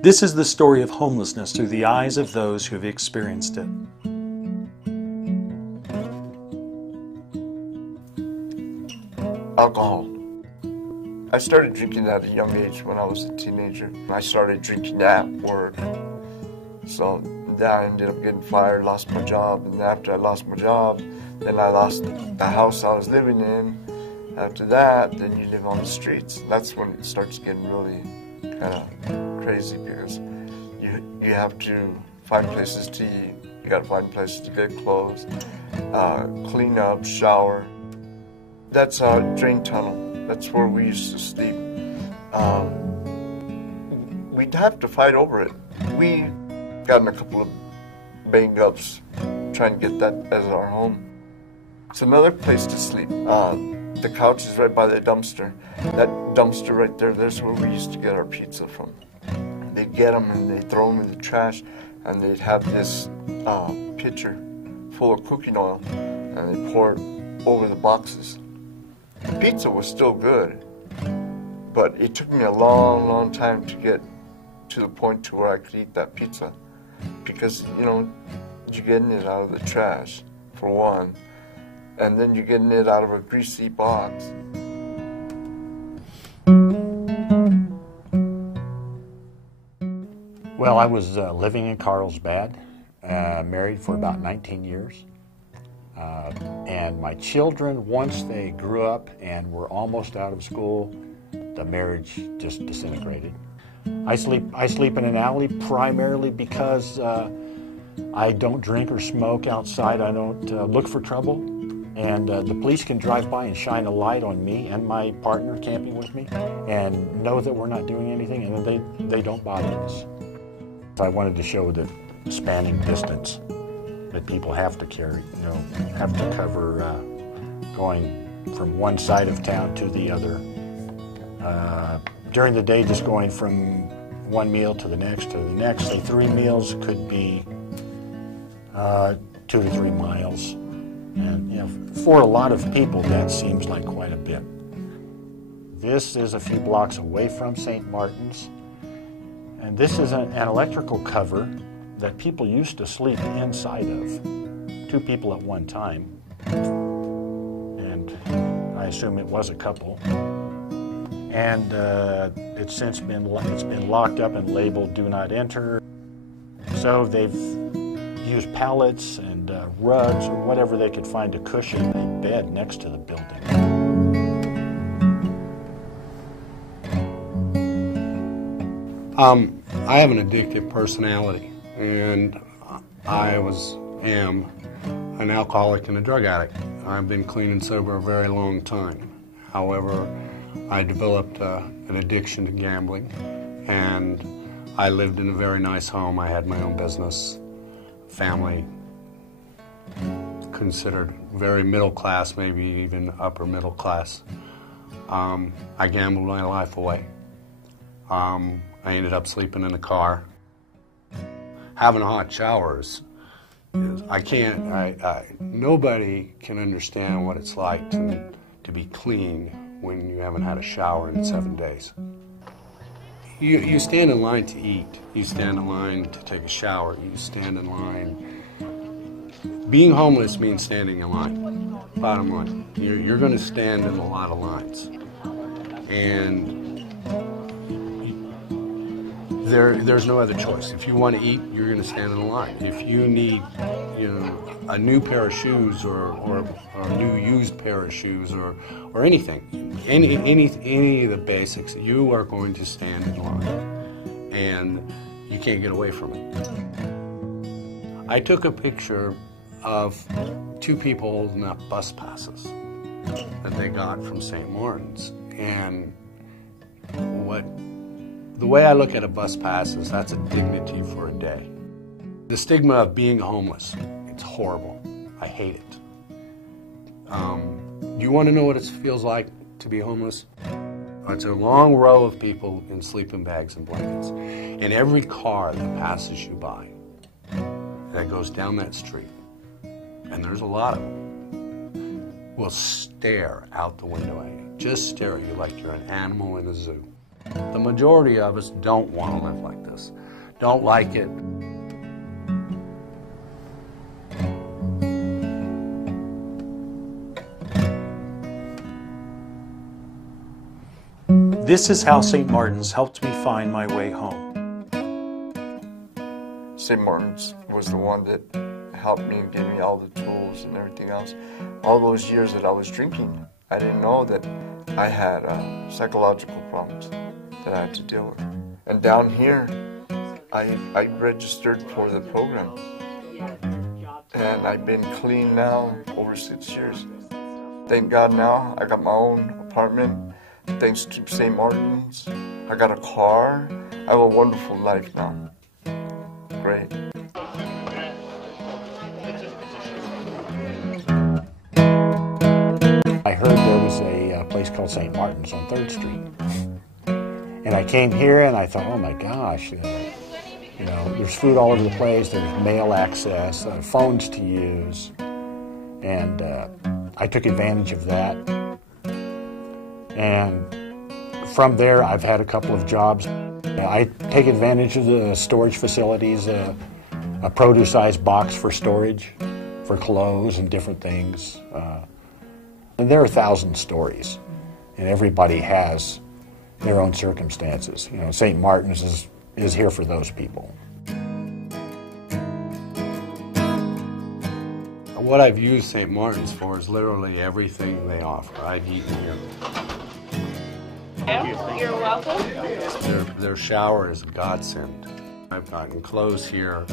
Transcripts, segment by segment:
This is the story of homelessness through the eyes of those who have experienced it. Alcohol. I started drinking at a young age when I was a teenager. I started drinking at work. So then I ended up getting fired, lost my job, and after I lost my job, then I lost the house I was living in. After that, then you live on the streets. That's when it starts getting really kind of crazy because you have to find places to eat, you got to find places to get clothes, clean up, shower. That's our drain tunnel. That's where we used to sleep. We'd have to fight over it. We got in a couple of bang-ups trying to get that as our home. It's another place to sleep. The couch is right by the dumpster. That dumpster right there, there's where we used to get our pizza from. They'd get them and they'd throw them in the trash, and they'd have this pitcher full of cooking oil, and they'd pour it over the boxes. The pizza was still good, but it took me a long, long time to get to the point to where I could eat that pizza. Because, you know, you're getting it out of the trash, for one, and then you're getting it out of a greasy box. Well, I was living in Carlsbad, married for about 19 years. And my children, once they grew up and were almost out of school, the marriage just disintegrated. I sleep in an alley primarily because I don't drink or smoke outside. I don't look for trouble. And the police can drive by and shine a light on me and my partner camping with me and know that we're not doing anything, and they don't bother us. I wanted to show the spanning distance that people have to carry, you know, have to cover going from one side of town to the other. During the day, just going from one meal to the next, say 3 meals could be 2 to 3 miles. And you know, for a lot of people, that seems like quite a bit. This is a few blocks away from St. Martin's, and this is an electrical cover that people used to sleep inside of, 2 people at one time, and I assume it was a couple. And it's since been locked up and labeled "Do Not Enter." So they've used pallets and rugs or whatever they could find to cushion a bed next to the building. I have an addictive personality, and I am an alcoholic and a drug addict. I've been clean and sober a very long time. However, I developed an addiction to gambling, and I lived in a very nice home. I had my own business, family, considered very middle class, maybe even upper middle class. I gambled my life away. I ended up sleeping in a car. Having hot showers, nobody can understand what it's like to be clean when you haven't had a shower in 7 days. You stand in line to eat. You stand in line to take a shower. You stand in line. Being homeless means standing in line, bottom line. You're going to stand in a lot of lines. And there's no other choice. If you want to eat, you're going to stand in a line. If you need, a new pair of shoes or a new used pair of shoes or anything, any of the basics, you are going to stand in line, and you can't get away from it. I took a picture of 2 people holding up bus passes that they got from St. Martin's, and the way I look at a bus pass is that's a dignity for a day. The stigma of being homeless, it's horrible. I hate it. You want to know what it feels like to be homeless? It's a long row of people in sleeping bags and blankets. And every car that passes you by, that goes down that street, and there's a lot of them, will stare out the window at you. Just stare at you like you're an animal in a zoo. The majority of us don't want to live like this, don't like it. This is how St. Martin's helped me find my way home. St. Martin's was the one that helped me and gave me all the tools and everything else. All those years that I was drinking, I didn't know that I had psychological problems that I had to deal with. And down here, I registered for the program. And I've been clean now over 6 years. Thank God now I got my own apartment. Thanks to St. Martin's, I got a car. I have a wonderful life now. Great. I heard there was a place called St. Martin's on 3rd Street. And I came here and I thought, oh my gosh, you know, there's food all over the place, there's mail access, phones to use. And I took advantage of that. And from there, I've had a couple of jobs. I take advantage of the storage facilities, a produce-sized box for storage, for clothes and different things. And there are 1,000 stories, and everybody has their own circumstances. You know, St. Martin's is here for those people. What I've used St. Martin's for is literally everything they offer. I've eaten here. You're welcome. Their shower is a godsend. I've gotten clothes here.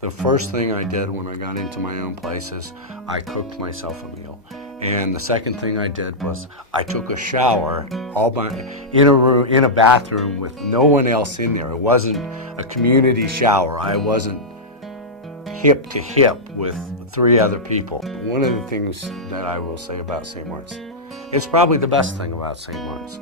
The first thing I did when I got into my own place is I cooked myself a meal. And the second thing I did was I took a shower in a bathroom with no one else in there. It wasn't a community shower. I wasn't hip to hip with 3 other people. One of the things that I will say about St. Martin's, it's probably the best thing about St. Martin's.